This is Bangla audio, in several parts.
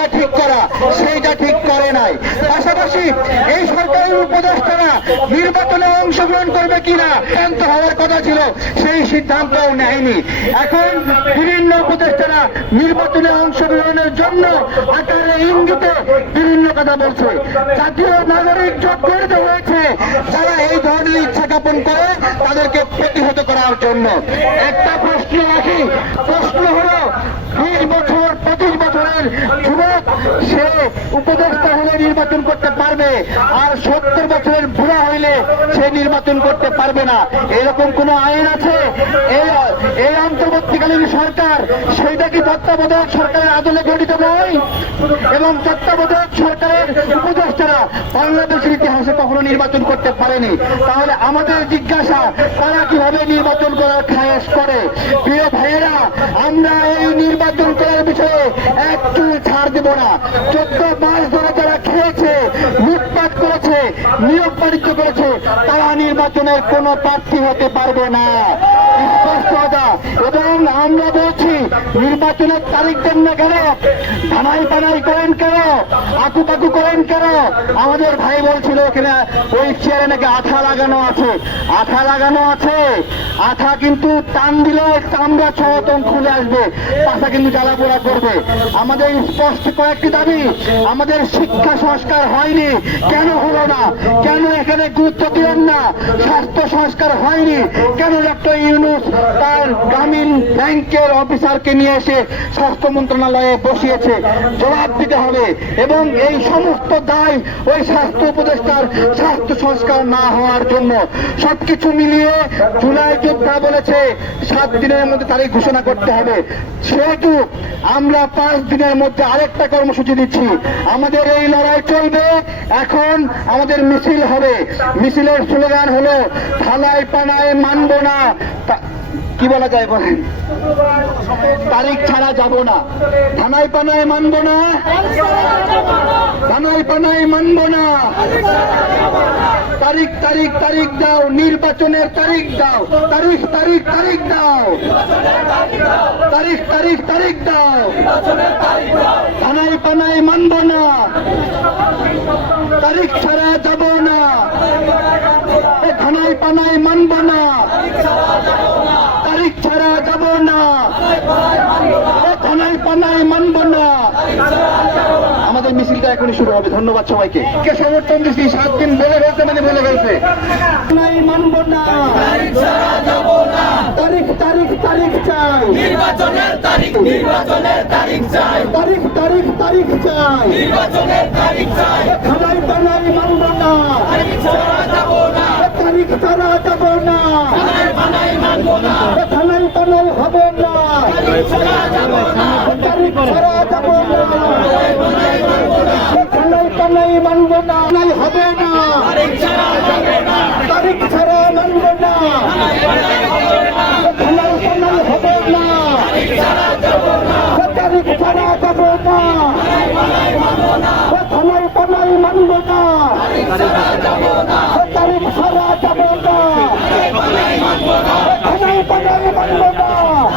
পথটা ঠিক করা সেইটা ঠিক করে নাই। পাশাপাশি এই সরকারের উপদেষ্টারা নির্বাচনে অংশগ্রহণ করবে কিনা সিদ্ধান্ত হওয়ার কথা ছিল, সেই সিদ্ধান্তও নেয়নি। এখন বিভিন্ন উপদেষ্টারা নির্বাচনে অংশগ্রহণের জন্য আকারে ইঙ্গিতে বিভিন্ন কথা বলছে। জাতীয় নাগরিক জোট গঠিত হয়েছে, যারা এই ধরনের ইচ্ছা জ্ঞাপন করে তাদেরকে প্রতিহত করার জন্য। একটা প্রশ্ন রাখি, প্রশ্ন সে উপদেষ্টা হলে নির্বাচন করতে পারবে। আর সত্তর বছরের হইলে সে নির্বাচন করতে পারবে না। এরকম কোন আইন আছে? এই অন্তর্বর্তীকালীন সরকার সেইটা কি তত্ত্বাবধায়ক সরকারের আদলে গঠিত নয়? এবং তত্ত্বাবধায়ক সরকারের উপদেষ্টারা বাংলাদেশের ইতিহাসে কখনো নির্বাচন করতে পারেনি। তাহলে আমাদের জিজ্ঞাসা, তারা কীভাবে নির্বাচন করার খায়াস করে? প্রিয় ভাইয়েরা, আমরা এই নির্বাচন করার বিষয়ে একটু ছাড় দেব না। চোদ্দ মাস ধরে যারা খেয়েছে, লুটপাট করেছে, নিয়োগ বাণিজ্য করেছে তারা নির্বাচনের কোনো প্রার্থী হতে পারবে না। স্পষ্ট এবং আমরা নির্বাচনের তারিখ দেন না কেন? ধানাই পানাই করেন কেন? আকু পাকু করেন কেন? আমাদের ভাই বলছিল কিনা, ওই চেয়ারে নাকি আঠা লাগানো আছে। আঠা লাগানো আছে। আঠা কিন্তু টান দিলে চামড়া ছতন খুলে আসবে। পাশা কিন্তু জ্বালাপোড়া করবে। আমাদের স্পষ্ট কয়েকটি দাবি, আমাদের শিক্ষা সংস্কার হয়নি। কেন হলো না? কেন এখানে গুরুত্ব দিলেন না? স্বাস্থ্য সংস্কার হয়নি। কেন ডক্টর ইউনুস তার গ্রামীণ ব্যাংকের অফিসারকে নিয়ে এসে স্বাস্থ্য মন্ত্রণালয়ে বসিয়েছে। জবাব দিতে হবে এবং এই সমস্ত দায় ওই স্বাস্থ্য উপদেষ্টার স্বাস্থ্য সংস্কার না হওয়ার জন্য সবকিছু মিলিয়ে জুলাই যোদ্ধা বলেছে, সাত দিনের মধ্যে তারিখ ঘোষণা করতে হবে। সেহেতু আমরা পাঁচ দিনের মধ্যে আরেকটা কর্মসূচি দিচ্ছি। আমাদের এই লড়াই চলবে, এখন আমাদের মিছিল হবে। মিছিলের স্লোগান হলো থালায় পানায় মানব না। কি বলা যায় বলেন? তারিখ ছাড়া যাব না। থানায় পানায় মানব না। থানায় পানায় মানব না। তারিখ তারিখ তারিখ দাও। নির্বাচনের তারিখ দাও। তারিখ তারিখ তারিখ দাও। তারিখ তারিখ তারিখ দাও। থানায় পানায় মানব না। তারিখ ছাড়া যাব না। থানায় পানায় মানব না। তারিখ ছাড়া যাব না। থানায় পানায় মানব না। আমাদের মিছিলটা এখনই শুরু হবে। ধন্যবাদ সবাইকে। কে সমর্থন দিচ্ছি সাত দিন বলে ফেলছে মানে বলে ফেলছে। মানব না। তারিখ তারিখ তারিখ চাই। নির্বাচনের তারিখ নির্বাচনের তারিখ চাই। তারিখ তারিখ তারিখ চাই। নির্বাচনের তারিখ চাই। বানাই মানবো না নাই হবে না তারিখ ছাড়া মানব না বানাই বানাই হবে না তারিখ ছাড়া যাব না না বানাই মানবো না তারিখ ছাড়া যাব না না বানাই মানবো না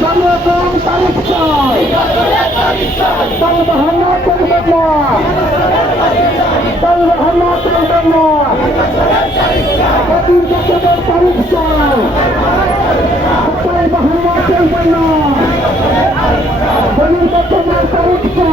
জনগণ তারিখ চাই বাহানা চলবে না বাহানা চলবে না জাতির জাতীয়দের তারিখ চাই তাল বাহানা না দলিল জাতীয়দের তারিখ না